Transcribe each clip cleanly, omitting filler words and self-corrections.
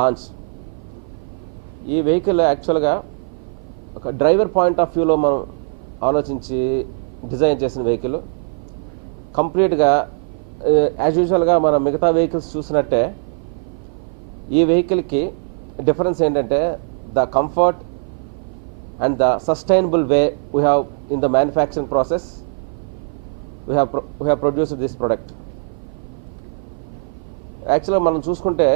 Launch. ఈ vehicle యాక్చువల్గా ఒక డ్రైవర్ పాయింట్ ఆఫ్ వ్యూలో మనం ఆలోచించి డిజైన్ చేసిన వెహికల్. కంప్లీట్గా యాజ్ యూజువల్గా మనం మిగతా వెహికల్స్ చూసినట్టే ఈ వెహికల్కి డిఫరెన్స్ ఏంటంటే the comfort and the sustainable way we have in the manufacturing process we have produced this product. యాక్చువల్గా మనం చూసుకుంటే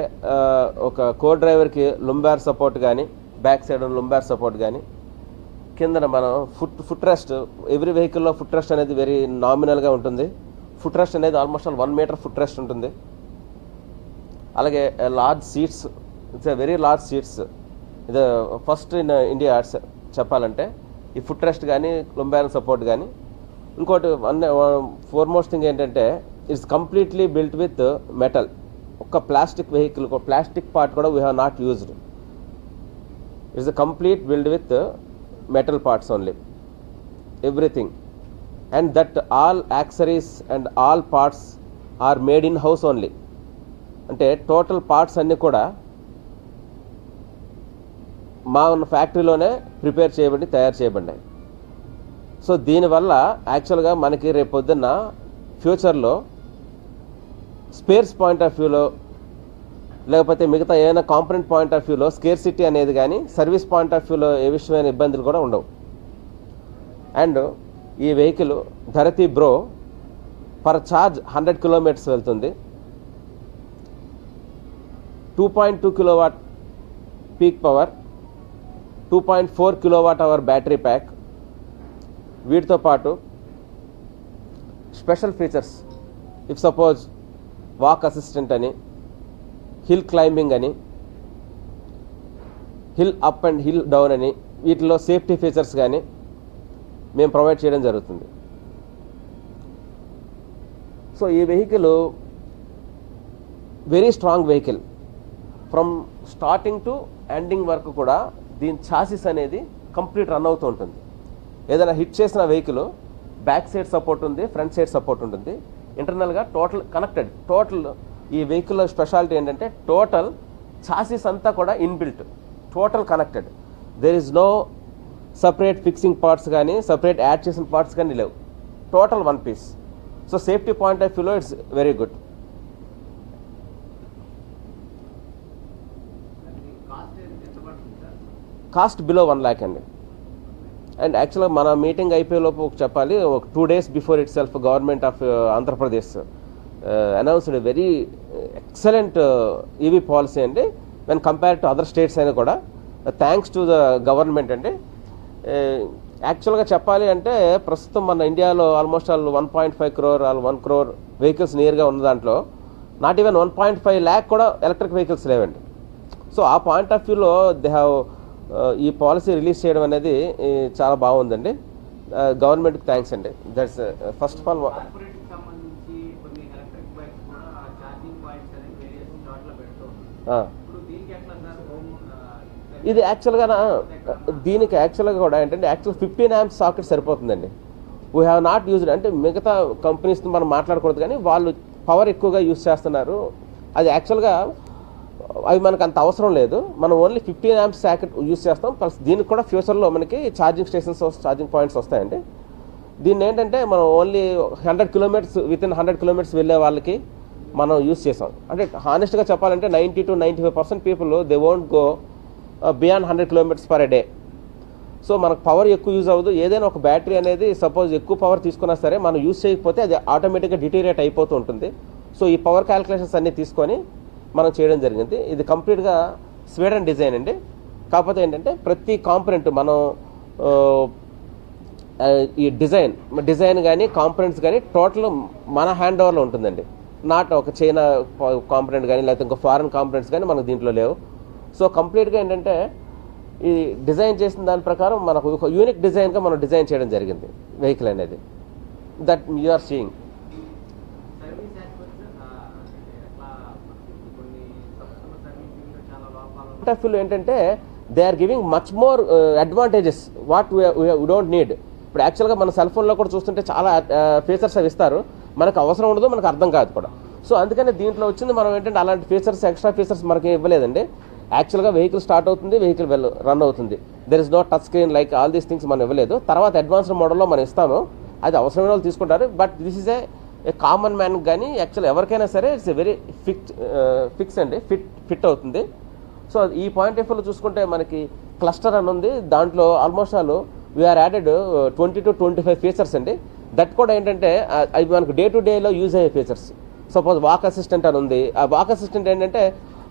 ఒక కో డ్రైవర్కి లుంబార్ సపోర్ట్ కానీ, బ్యాక్ సైడ్ లుంబార్ సపోర్ట్ కానీ, కిందన మనం ఫుట్ రెస్ట్, ఎవ్రీ వెహికల్లో ఫుట్ రెస్ట్ అనేది వెరీ నామినల్గా ఉంటుంది. ఫుట్ రెస్ట్ అనేది ఆల్మోస్ట్ 1 మీటర్ ఫుట్ రెస్ట్ ఉంటుంది. అలాగే large seats, it's a very large seats. ఇది ఫస్ట్ ఇన్ ఇండియా చెప్పాలంటే ఈ ఫుట్ రెస్ట్ కానీ, లుంబార్ సపోర్ట్ కానీ. ఇంకోటి ఫోర్మోస్ట్ థింగ్ ఏంటంటే it's completely built with metal. ఒక్క ప్లాస్టిక్ వెహికల్, ప్లాస్టిక్ పార్ట్ కూడా we have not used. It's a complete build with metal parts only, everything, and that all accessories and all parts are made in house only. అంటే total parts అన్నీ కూడా మా ఉన్న ఫ్యాక్టరీలోనే prepare చేయబడి తయారు చేయబడ్డాయి. So దీనివల్ల యాక్చువల్గా మనకి రేపు పొద్దున్న ఫ్యూచర్లో స్పేర్స్ పాయింట్ ఆఫ్ వ్యూలో, లేకపోతే మిగతా ఏదైనా కాంపనెంట్ పాయింట్ ఆఫ్ వ్యూలో స్కేర్సిటీ అనేది కానీ, సర్వీస్ పాయింట్ ఆఫ్ వ్యూలో ఏ విషయమైన ఇబ్బందులు కూడా ఉండవు. అండ్ ఈ వెహికల్ ధరతి బ్రో పర్ ఛార్జ్ 100 కిలోమీటర్స్ వెళ్తుంది. 2.2 kilowatt peak power, 2.4 kilowatt hour battery pack. వీటితో పాటు special features, if suppose walk assistant అని, హిల్ క్లైంబింగ్ అని, hill up and hill down అని, వీటిలో సేఫ్టీ ఫీచర్స్ కానీ మేము ప్రొవైడ్ చేయడం జరుగుతుంది. సో ఈ vehicle very strong vehicle. From starting to ending వరకు కూడా దీని ఛాసిస్ అనేది కంప్లీట్ రన్ అవుతూ ఉంటుంది. ఏదైనా హిట్ చేసిన వెహికల్ బ్యాక్ సైడ్ సపోర్ట్ ఉంది, ఫ్రంట్ సైడ్ సపోర్ట్ ఉంటుంది. ఇంటర్నల్గా టోటల్ కనెక్టెడ్. టోటల్ ఈ వెహికల్ స్పెషాలిటీ ఏంటంటే టోటల్ ఛాసిస్ అంతా కూడా inbuilt, total connected. There is no separate fixing parts కానీ, సపరేట్ యాడ్ చేసిన పార్ట్స్ కానీ లేవు. Total one piece. So safety point of వ్యూలో it's very good. Cost below 1 lakh అండి. అండ్ యాక్చువల్గా మన మీటింగ్ అయిపోయేలోపు చెప్పాలి, ఒక 2 days before it self government of Andhra Pradesh announced very excellent EV policy అండి, when compare to other states అయినా కూడా. థ్యాంక్స్ టు ద గవర్నమెంట్ అండి. యాక్చువల్గా చెప్పాలి అంటే ప్రస్తుతం మన ఇండియాలో ఆల్మోస్ట్ 1.5 crore 1 crore వెహికల్స్ నియర్గా ఉన్న దాంట్లో నాట్ ఈవెన్ 1.5 lakh కూడా ఎలక్ట్రిక్ వెహికల్స్ లేవండి. సో ఆ పాయింట్ ఆఫ్ వ్యూలో దే హ్యావ్ ఈ పాలసీ రిలీజ్ చేయడం అనేది చాలా బాగుందండి. గవర్నమెంట్కి థ్యాంక్స్ అండి. That's first of all. ఇది యాక్చువల్గా దీనికి యాక్చువల్గా కూడా ఏంటంటే 15 amps సాకెట్ సరిపోతుందండి. వీ హ్యావ్ నాట్ యూజ్డ్, అంటే మిగతా కంపెనీస్తో మనం మాట్లాడకూడదు కానీ వాళ్ళు పవర్ ఎక్కువగా యూజ్ చేస్తున్నారు. అది యాక్చువల్గా అవి మనకు అంత అవసరం లేదు. మనం ఓన్లీ 15 amps సాకెట్ యూజ్ చేస్తాం. ప్లస్ దీనికి కూడా ఫ్యూచర్లో మనకి ఛార్జింగ్ స్టేషన్స్, ఛార్జింగ్ పాయింట్స్ వస్తాయండి. దీన్ని ఏంటంటే మనం only 100 kilometers, with in 100 kilometers వెళ్ళే వాళ్ళకి మనం యూజ్ చేసాం. అంటే హానెస్ట్గా చెప్పాలంటే 90 to 95% people they won't go beyond 100 kilometers per day. So మనకు పవర్ ఎక్కువ యూజ్ అవ్వదు. ఏదైనా ఒక బ్యాటరీ అనేది సపోజ్ ఎక్కువ పవర్ తీసుకున్నా సరే మనం యూజ్ చేయకపోతే అది ఆటోమేటిక్గా డిటీరియేట్ అయిపోతూ ఉంటుంది. సో ఈ పవర్ క్యాలిక్యులేషన్స్ అన్నీ తీసుకొని మనం చేయడం జరిగింది. ఇది కంప్లీట్గా స్వీడన్ డిజైన్ అండి. కాకపోతే ఏంటంటే ప్రతి కాంపనెంట్ మనం ఈ డిజైన్ కానీ కాంపనెంట్స్ కానీ టోటల్ మన హ్యాండ్ ఓవర్లో ఉంటుందండి. నాట్ ఒక చైనా కాంపనెంట్ కానీ లేకపోతే ఇంకా ఫారెన్ కాంపనెంట్స్ కానీ మనకు దీంట్లో లేవు. సో కంప్లీట్గా ఏంటంటే ఈ డిజైన్ చేసిన దాని ప్రకారం మనకు ఒక యూనిక్ డిజైన్గా మనం డిజైన్ చేయడం జరిగింది వెహికల్ అనేది. That you are seeing. ఏంటంటే they are giving much more advantages what we don't need. ఇప్పుడు యాక్చువల్గా మన సెల్ ఫోన్లో కూడా చూస్తుంటే చాలా ఫీచర్స్ అవి ఇస్తారు, మనకు అవసరం ఉండదు, మనకు అర్థం కాదు కూడా. సో అందుకని దీంట్లో వచ్చింది మనం ఏంటంటే అలాంటి ఫీచర్స్ ఎక్స్ట్రా ఫీచర్స్ మనకి ఇవ్వలేదండి. యాక్చువల్గా వెహికల్ స్టార్ట్ అవుతుంది, వెహికల్ రన్ అవుతుంది. There is no touch screen like all these things మనం ఇవ్వలేదు. తర్వాత అడ్వాన్స్డ్ మోడల్లో మనం ఇస్తాము, అది అవసరమైన వాళ్ళు తీసుకుంటారు. But this is a common man కానీ యాక్చువల్ ఎవరికైనా సరే ఇట్స్ ఎ వెరీ ఫిక్స్ అండి, ఫిట్ అవుతుంది. సో ఈ పాయింట్ ఆఫ్ వ్యూలో చూసుకుంటే మనకి క్లస్టర్ అని ఉంది, దాంట్లో almost all we are added 20 to 25 features అండి. దట్ కూడా ఏంటంటే అవి మనకు డే టు డేలో యూజ్ అయ్యే ఫీచర్స్. సపోజ్ వాక్ అసిస్టెంట్ అని ఉంది. ఆ వాక్ అసిస్టెంట్ ఏంటంటే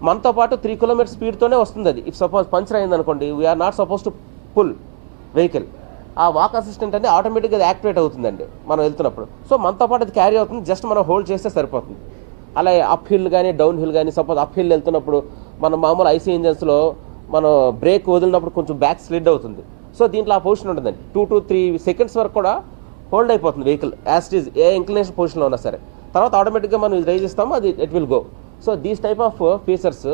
మనతో పాటు 3 km స్పీడ్తోనే వస్తుంది. అది ఇఫ్ సపోజ్ పంచర్ అయింది అనుకోండి, we are not suppose to pull vehicle, ఆ వాక్ అసిస్టెంట్ అనేది ఆటోమేటిక్గా అది యాక్టివేట్ అవుతుందండి మనం వెళ్తున్నప్పుడు. సో మనతో పాటు అది క్యారీ అవుతుంది, జస్ట్ మనం హోల్డ్ చేస్తే సరిపోతుంది. అలాగే అప్ హిల్ కానీ డౌన్ హిల్ కానీ, సపోజ్ అప్ హిల్ వెళ్తున్నప్పుడు మనం మామూలు ఐసీ ఇంజన్స్లో మనం బ్రేక్ వదిలినప్పుడు కొంచెం బ్యాక్ స్లిడ్ అవుతుంది. సో దీంట్లో ఆ పొజిషన్ ఉంటుందండి, 2 to 3 seconds వరకు కూడా హోల్డ్ అయిపోతుంది vehicle as it is, A inclination పొజిషన్లో ఉన్నా సరే. తర్వాత ఆటోమేటిక్గా మనం ఇది రైజ్ ఇస్తామో అది it will go. So these type of features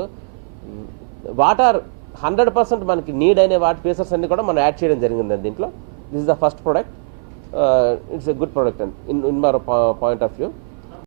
what are 100% మనకి నీడ్ అయిన వాటి ఫీచర్స్ అన్ని కూడా మనం యాడ్ చేయడం జరిగిందండి దీంట్లో. This is the first product. It's a good product and in my point of view.